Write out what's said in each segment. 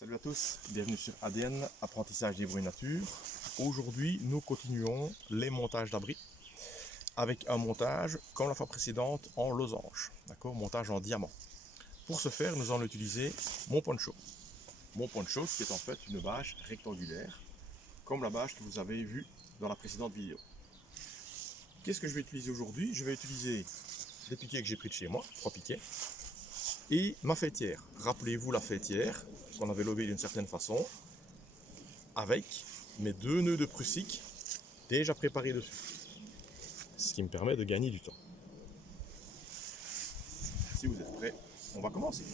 Salut à tous, bienvenue sur ADN, apprentissage des bruits nature. Aujourd'hui, nous continuons les montages d'abris avec un montage comme la fois précédente en losange, d'accord, montage en diamant. Pour ce faire, nous allons utiliser mon poncho. Mon poncho qui est en fait une bâche rectangulaire, comme la bâche que vous avez vue dans la précédente vidéo. Qu'est-ce que je vais utiliser aujourd'hui? Je vais utiliser des piquets que j'ai pris de chez moi, 3 piquets, et ma fêtière. Rappelez-vous la fêtière qu'on avait levée d'une certaine façon, avec mes 2 nœuds de prussique déjà préparés dessus. Ce qui me permet de gagner du temps. Si vous êtes prêts, on va commencer.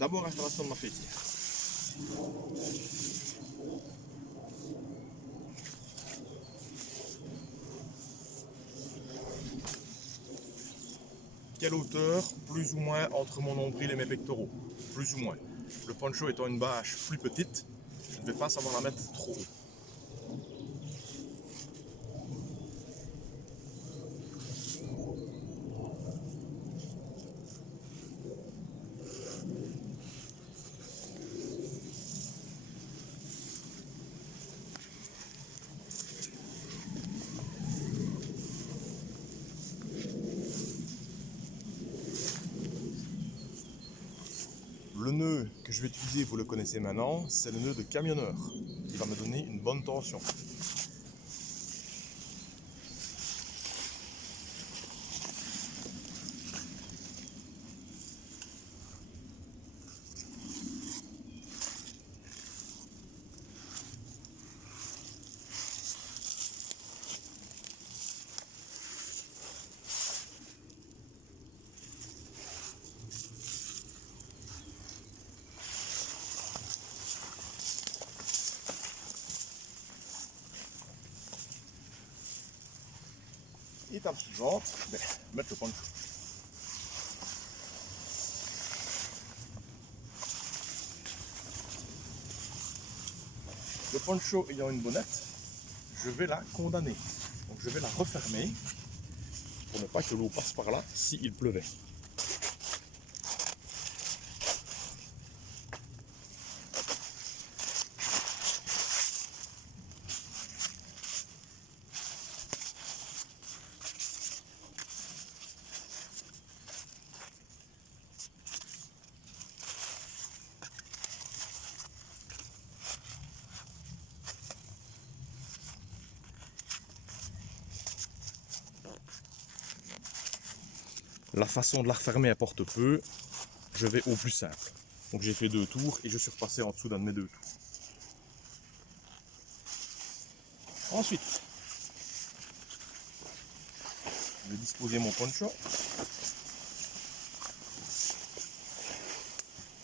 D'abord, installation de ma fêtière. Quelle hauteur? Plus ou moins entre mon nombril et mes pectoraux. Plus ou moins. Le poncho étant une bâche plus petite, je ne vais pas savoir la mettre trop haut. Le nœud que je vais utiliser, vous le connaissez maintenant, c'est le nœud de camionneur, qui va me donner une bonne tension. Étape suivante, mettre le poncho. Le poncho ayant une bonnette, je vais la condamner. Donc je vais la refermer pour ne pas que l'eau passe par là s'il pleuvait. La façon de la refermer importe peu, je vais au plus simple. Donc j'ai fait 2 tours et je suis repassé en dessous d'un de mes 2 tours. Ensuite, je vais disposer mon poncho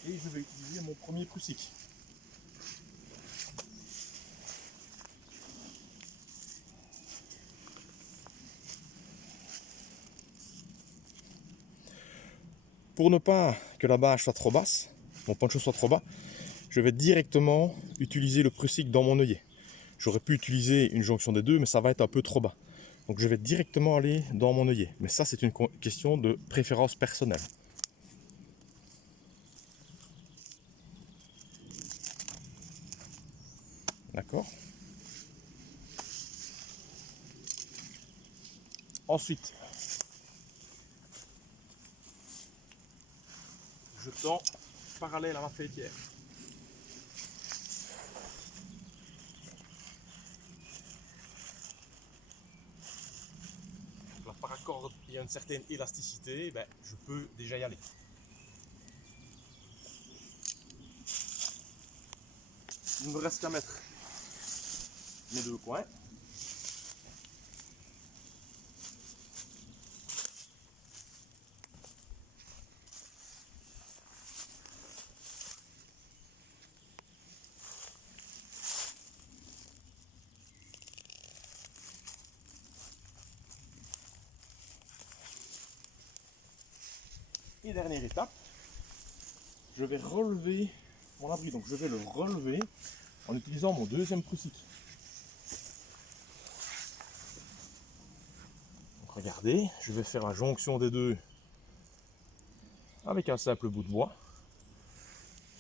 et je vais utiliser mon premier prussique. Pour ne pas que la bâche soit trop basse, mon poncho soit trop bas, je vais directement utiliser le prussique dans mon œillet. J'aurais pu utiliser une jonction des deux, mais ça va être un peu trop bas. Donc je vais directement aller dans mon œillet. Mais ça, c'est une question de préférence personnelle. D'accord? Ensuite, je tends parallèle à ma fêtière. La paracorde, il y a une certaine élasticité, je peux déjà y aller. Il ne me reste qu'à mettre mes 2 coins. Et dernière étape, je vais relever mon abri. Donc je vais le relever en utilisant mon deuxième prussique. Donc regardez, je vais faire la jonction des deux avec un simple bout de bois.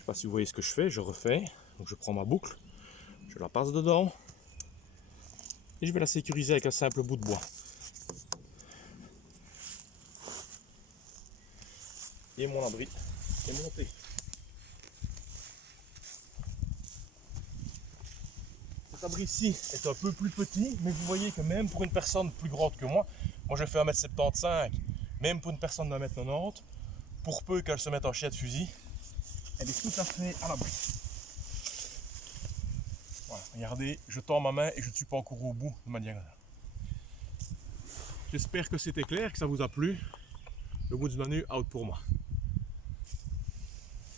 sais pas si vous voyez ce que je fais, je refais. Donc je prends ma boucle, je la passe dedans et je vais la sécuriser avec un simple bout de bois. Et mon abri est monté. Cet abri-ci est un peu plus petit, mais vous voyez que même pour une personne plus grande que moi je fais 1m75, même pour une personne d'1m90, pour peu qu'elle se mette en chien de fusil, elle est tout à fait à l'abri. Voilà, regardez, je tends ma main et je ne suis pas encore au bout de ma diagonale. J'espère que c'était clair, que ça vous a plu. Le Woodsmanu out pour moi.